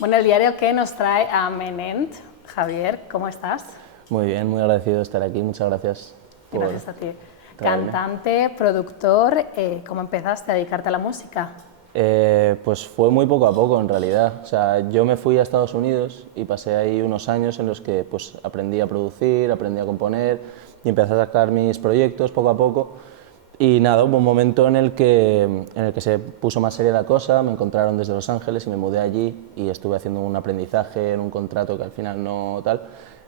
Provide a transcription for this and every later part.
Bueno, el diario que nos trae a Menent. Javier, ¿cómo estás? Muy bien, muy agradecido de estar aquí, muchas gracias por Gracias a ti. traerme. Cantante, productor, ¿cómo empezaste a dedicarte a la música? Pues fue muy poco a poco en realidad. O sea, yo me fui a Estados Unidos y pasé ahí unos años en los que pues, aprendí a producir, aprendí a componer y empecé a sacar mis proyectos poco a poco. Y nada, hubo un momento en el que se puso más seria la cosa, me encontraron desde Los Ángeles y me mudé allí y estuve haciendo un aprendizaje en un contrato que al final no tal.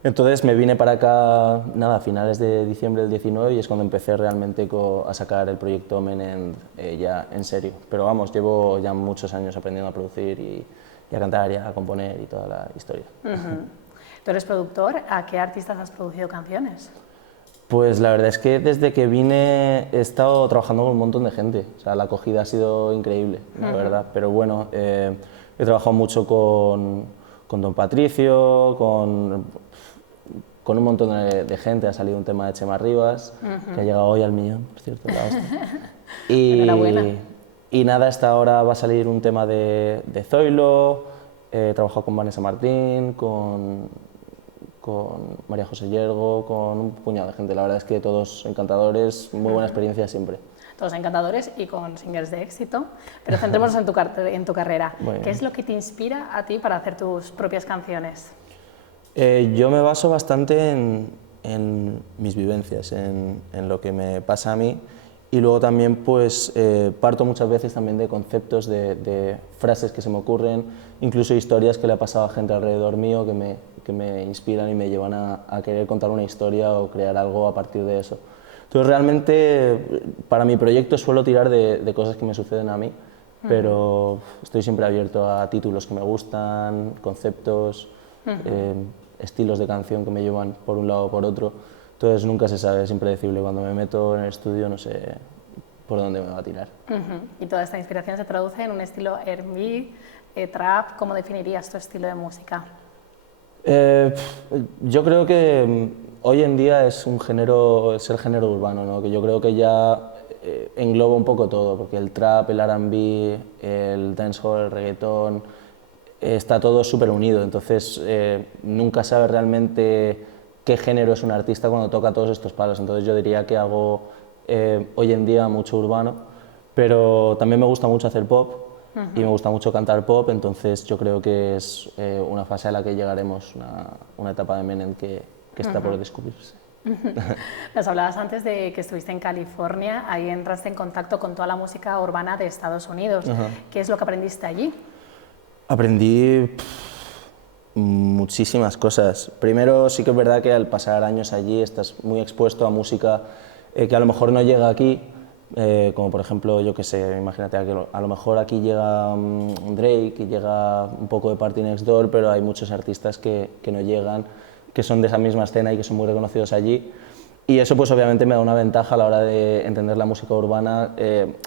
Entonces me vine para acá, nada, a finales de diciembre del 19 y es cuando empecé realmente a sacar el proyecto Menend ya en serio. Pero vamos, llevo ya muchos años aprendiendo a producir y a cantar y a componer y toda la historia. Tú eres productor, ¿a qué artistas has producido canciones? Pues la verdad es que desde que vine he estado trabajando con un montón de gente, o sea, la acogida ha sido increíble, la verdad, pero bueno, he trabajado mucho con Don Patricio, con un montón de gente, ha salido un tema de Chema Rivas, que ha llegado hoy al millón, por cierto, la hostia. Enhorabuena. Y nada, hasta ahora va a salir un tema de Zoilo, he trabajado con Vanessa Martín, con María José Yergo, con un puñado de gente. La verdad es que todos encantadores, muy buena experiencia siempre. Todos encantadores y con singles de éxito, pero centrémonos en tu carrera. Muy ¿Qué bien. es lo que te inspira a ti para hacer tus propias canciones? Yo me baso bastante en mis vivencias, en lo que me pasa a mí y luego también pues parto muchas veces también de conceptos, de frases que se me ocurren, incluso historias que le ha pasado a gente alrededor mío que me inspiran y me llevan a querer contar una historia o crear algo a partir de eso. Entonces realmente para mi proyecto suelo tirar de cosas que me suceden a mí, pero estoy siempre abierto a títulos que me gustan, conceptos, eh, estilos de canción que me llevan por un lado o por otro. Entonces nunca se sabe, es impredecible. Cuando me meto en el estudio no sé por dónde me va a tirar. Y toda esta inspiración se traduce en un estilo R&B, trap. ¿Cómo definirías tu estilo de música? Yo creo que hoy en día es un género, es el género urbano, ¿no? Que yo creo que ya engloba un poco todo, porque el trap, el R&B, el dancehall, el reggaetón, está todo súper unido, entonces nunca sabes realmente qué género es un artista cuando toca todos estos palos, entonces yo diría que hago hoy en día mucho urbano, pero también me gusta mucho hacer pop y me gusta mucho cantar pop, entonces yo creo que es una fase a la que llegaremos, una etapa de Menem que está por descubrirse. Nos hablabas antes de que estuviste en California, ahí entraste en contacto con toda la música urbana de Estados Unidos. ¿Qué es lo que aprendiste allí? Aprendí muchísimas cosas. Primero, sí que es verdad que al pasar años allí estás muy expuesto a música que a lo mejor no llega aquí, como por ejemplo, yo que sé, imagínate, a lo mejor aquí llega Drake y llega un poco de Party Next Door, pero hay muchos artistas que no llegan, que son de esa misma escena y que son muy reconocidos allí. Y eso pues obviamente me da una ventaja a la hora de entender la música urbana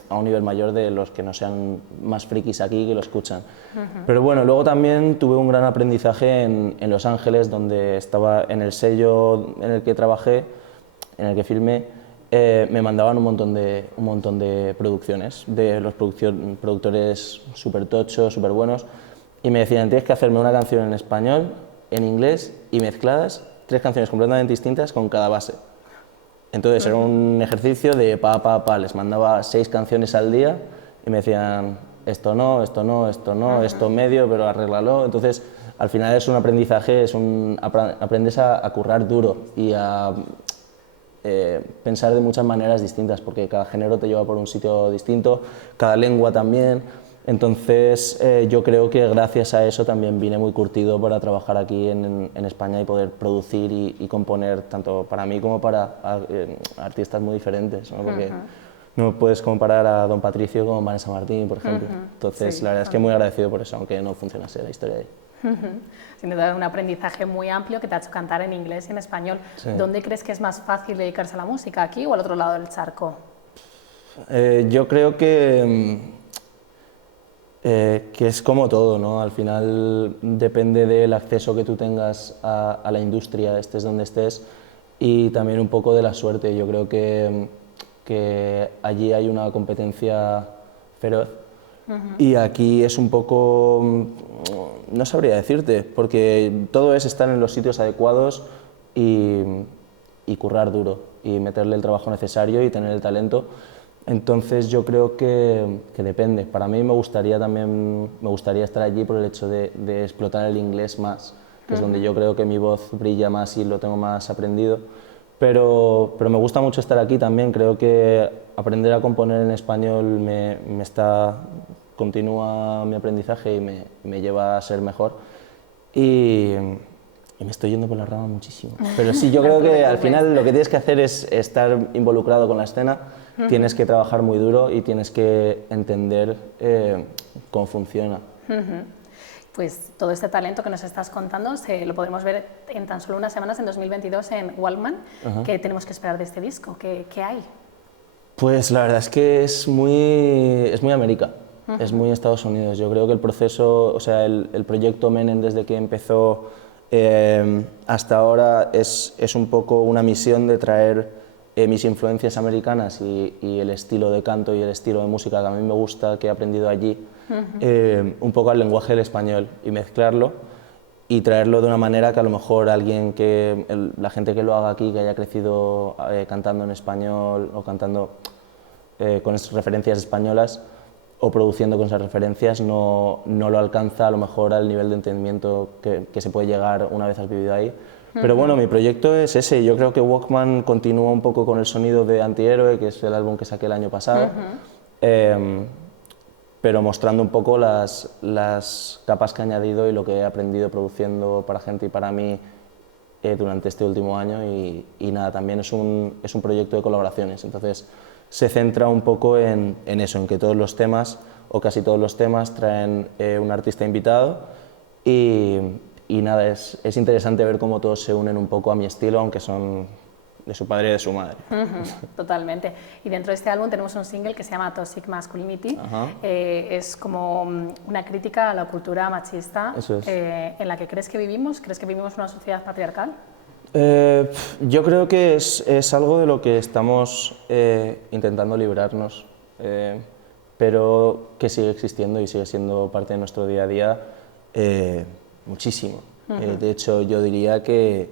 a un nivel mayor de los que no sean más frikis aquí que lo escuchan. Pero bueno, luego también tuve un gran aprendizaje en Los Ángeles, donde estaba en el sello en el que trabajé, en el que filmé, me mandaban un montón de producciones, de los productores súper tochos, súper buenos, y me decían, tienes que hacerme una canción en español, en inglés y mezcladas, 3 canciones completamente distintas con cada base. Entonces era un ejercicio de pa, les mandaba 6 canciones al día y me decían esto no, esto no, esto no, esto medio, pero arréglalo. Entonces al final es un aprendizaje, aprendes a currar duro y a pensar de muchas maneras distintas, porque cada género te lleva por un sitio distinto, cada lengua también. Entonces yo creo que gracias a eso también vine muy curtido para trabajar aquí en España y poder producir y componer tanto para mí como para artistas muy diferentes, ¿no? Porque no puedes comparar a Don Patricio con Vanessa Martín, por ejemplo. Entonces Sí, la verdad es que muy agradecido por eso, aunque no funcionase la historia de ahí. sin duda un aprendizaje muy amplio que te ha hecho cantar en inglés y en español. Sí. ¿Dónde crees que es más fácil dedicarse a la música, aquí o al otro lado del charco? Yo creo que es como todo, ¿no? Al final depende del acceso que tú tengas a la industria, estés donde estés, y también un poco de la suerte. Yo creo que allí hay una competencia feroz Y aquí es un poco, no sabría decirte, porque todo es estar en los sitios adecuados y currar duro y meterle el trabajo necesario y tener el talento. Entonces yo creo que depende. Para mí me gustaría estar allí por el hecho de explotar el inglés más, que es donde yo creo que mi voz brilla más y lo tengo más aprendido. Pero me gusta mucho estar aquí también. Creo que aprender a componer en español continúa mi aprendizaje y me lleva a ser mejor. Y me estoy yendo por la rama muchísimo. Pero sí, yo creo que al final lo que tienes que hacer es estar involucrado con la escena, tienes que trabajar muy duro y tienes que entender cómo funciona. Pues todo este talento que nos estás contando lo podremos ver en tan solo unas semanas, en 2022, en Walkman. ¿Qué tenemos que esperar de este disco? ¿Qué hay? Pues la verdad es que es muy América, es muy Estados Unidos. Yo creo que el proceso, o sea, el proyecto Menem desde que empezó hasta ahora es un poco una misión de traer mis influencias americanas y el estilo de canto y el estilo de música que a mí me gusta, que he aprendido allí, un poco al lenguaje del español y mezclarlo y traerlo de una manera que a lo mejor la gente que lo haga aquí, que haya crecido cantando en español o cantando con referencias españolas o produciendo con esas referencias, no lo alcanza a lo mejor al nivel de entendimiento que se puede llegar una vez has vivido ahí. Pero bueno, mi proyecto es ese. Yo creo que Walkman continúa un poco con el sonido de Antihéroe, que es el álbum que saqué el año pasado, pero mostrando un poco las capas que he añadido y lo que he aprendido produciendo para gente y para mí durante este último año. Y nada, también es un proyecto de colaboraciones. Entonces se centra un poco en eso, en que todos los temas, o casi todos los temas, traen un artista invitado y nada, es interesante ver cómo todos se unen un poco a mi estilo, aunque son de su padre y de su madre. Totalmente. Y dentro de este álbum tenemos un single que se llama Toxic Masculinity. Es como una crítica a la cultura machista en la que crees que vivimos. ¿Crees que vivimos una sociedad patriarcal? Yo creo que es algo de lo que estamos intentando librarnos, pero que sigue existiendo y sigue siendo parte de nuestro día a día muchísimo. De hecho, yo diría que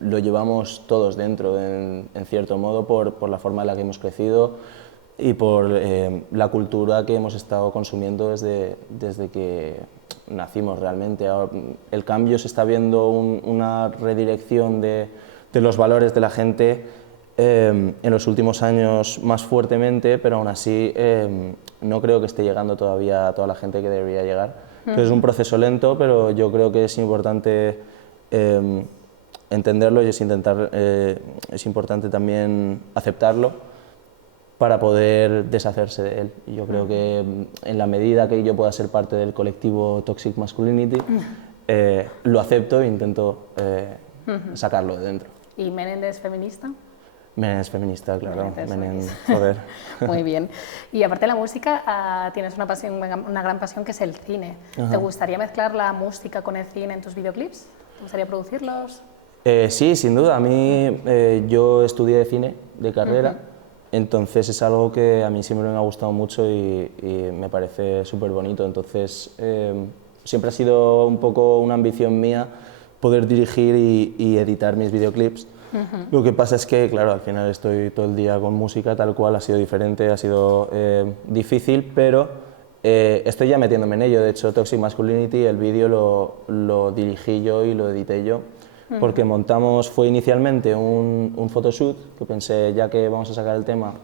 lo llevamos todos dentro, en cierto modo, por la forma en la que hemos crecido y por la cultura que hemos estado consumiendo desde que nacimos realmente. Ahora, el cambio se está viendo una redirección de los valores de la gente en los últimos años más fuertemente, pero aún así no creo que esté llegando todavía a toda la gente que debería llegar. Entonces es un proceso lento, pero yo creo que es importante entenderlo y es importante también aceptarlo para poder deshacerse de él. Y yo creo que en la medida que yo pueda ser parte del colectivo Toxic Masculinity, lo acepto e intento sacarlo de dentro. ¿Y Menem es feminista? Menem es feminista, claro. Menem, joder. Muy bien. Y aparte de la música, tienes una gran pasión que es el cine. ¿Te gustaría mezclar la música con el cine en tus videoclips? ¿Te gustaría producirlos? Sí, sin duda. A mí, yo estudié cine de carrera, entonces es algo que a mí siempre me ha gustado mucho y me parece súper bonito. Entonces, siempre ha sido un poco una ambición mía poder dirigir y editar mis videoclips. Lo que pasa es que, claro, al final estoy todo el día con música, tal cual, ha sido diferente, ha sido difícil, pero estoy ya metiéndome en ello. De hecho, Toxic Masculinity, el vídeo lo dirigí yo y lo edité yo, porque Fue inicialmente un photoshoot, que pensé, ya que vamos a sacar el tema,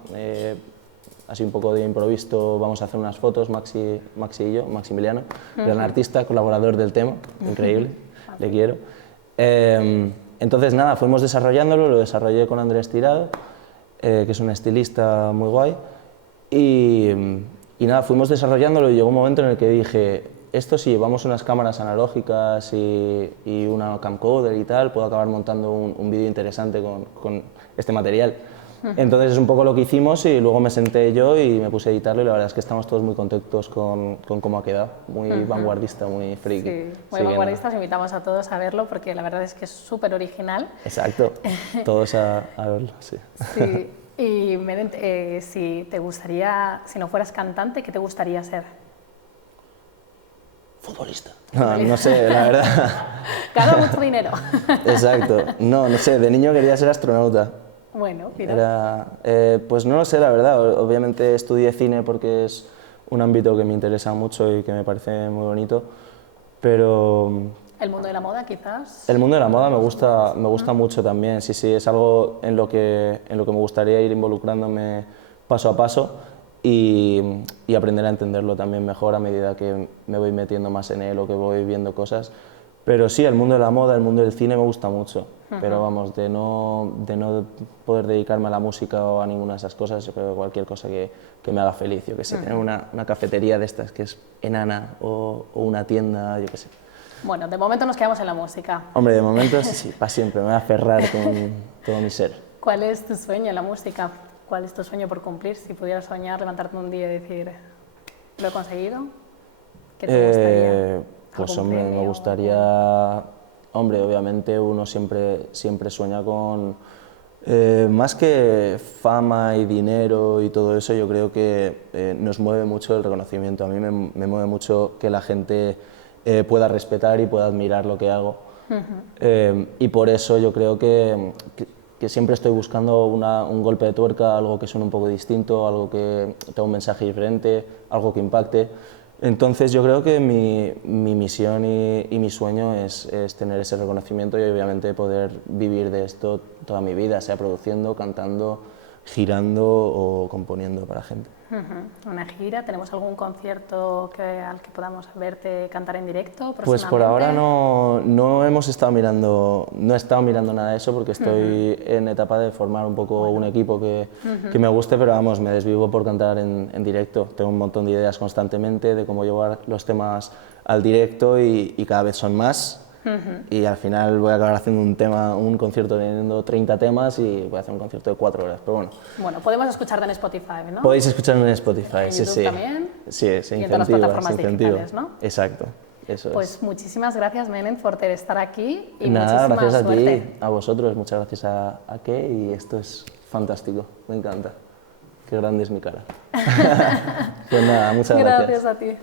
así un poco de improviso, vamos a hacer unas fotos, Maxi y yo, Maximiliano, gran artista, colaborador del tema, increíble, le quiero. Entonces nada, fuimos desarrollándolo, lo desarrollé con Andrés Tirado, que es un estilista muy guay, y nada, fuimos desarrollándolo y llegó un momento en el que dije, esto si llevamos unas cámaras analógicas y una camcorder y tal, puedo acabar montando un vídeo interesante con este material. Entonces es un poco lo que hicimos y luego me senté yo y me puse a editarlo y la verdad es que estamos todos muy contentos con cómo ha quedado, muy vanguardista, muy friki. Sí, muy vanguardista, os invitamos a todos a verlo porque la verdad es que es súper original. Exacto, todos a verlo, sí. Sí. Y Menen, si no fueras cantante, ¿qué te gustaría ser? Futbolista. No, no sé, la verdad. Gana mucho dinero. Exacto. No, no sé, de niño quería ser astronauta. Bueno, mira. Pues no lo sé, la verdad. Obviamente estudié cine porque es un ámbito que me interesa mucho y que me parece muy bonito, pero... ¿El mundo de la moda, quizás? El mundo de la moda me gusta mucho también, sí, sí, es algo en lo que me gustaría ir involucrándome paso a paso y aprender a entenderlo también mejor a medida que me voy metiendo más en él o que voy viendo cosas. Pero sí, el mundo de la moda, el mundo del cine me gusta mucho, pero vamos, de no poder dedicarme a la música o a ninguna de esas cosas, yo creo que cualquier cosa que me haga feliz, yo que sé, tener una cafetería de estas que es enana o una tienda, yo que sé. Bueno, de momento nos quedamos en la música. Hombre, de momento sí, para siempre, me voy a aferrar con todo mi ser. ¿Cuál es tu sueño en la música? ¿Cuál es tu sueño por cumplir? Si pudieras soñar, levantarte un día y decir, ¿lo he conseguido? ¿Qué te gustaría? Pues hombre, me gustaría... Hombre, obviamente uno siempre sueña con... más que fama y dinero y todo eso, yo creo que nos mueve mucho el reconocimiento. A mí me mueve mucho que la gente pueda respetar y pueda admirar lo que hago. Y por eso yo creo que siempre estoy buscando un golpe de tuerca, algo que suene un poco distinto, algo que tenga un mensaje diferente, algo que impacte. Entonces yo creo que mi misión y mi sueño es tener ese reconocimiento y obviamente poder vivir de esto toda mi vida, sea produciendo, cantando, girando o componiendo para gente. ¿Una gira? ¿Tenemos algún concierto al que podamos verte cantar en directo? Pues por ahora no hemos estado mirando, no he estado mirando nada de eso porque estoy en etapa de formar un poco un equipo que me guste, pero vamos, me desvivo por cantar en directo. Tengo un montón de ideas constantemente de cómo llevar los temas al directo y cada vez son más. Y al final voy a acabar haciendo un concierto teniendo 30 temas y voy a hacer un concierto de 4 horas, pero bueno. Bueno, podemos escucharte en Spotify, ¿no? Podéis escucharme en Spotify, ¿En YouTube sí. también? Sí, se y en todas las plataformas digitales, ¿no? Exacto, eso es. Pues muchísimas gracias, Menen, por estar aquí y nada, muchísima gracias a suerte. ti, a vosotros, muchas gracias a Ke y esto es fantástico, me encanta. Qué grande es mi cara. Pues nada, muchas gracias. Gracias a ti.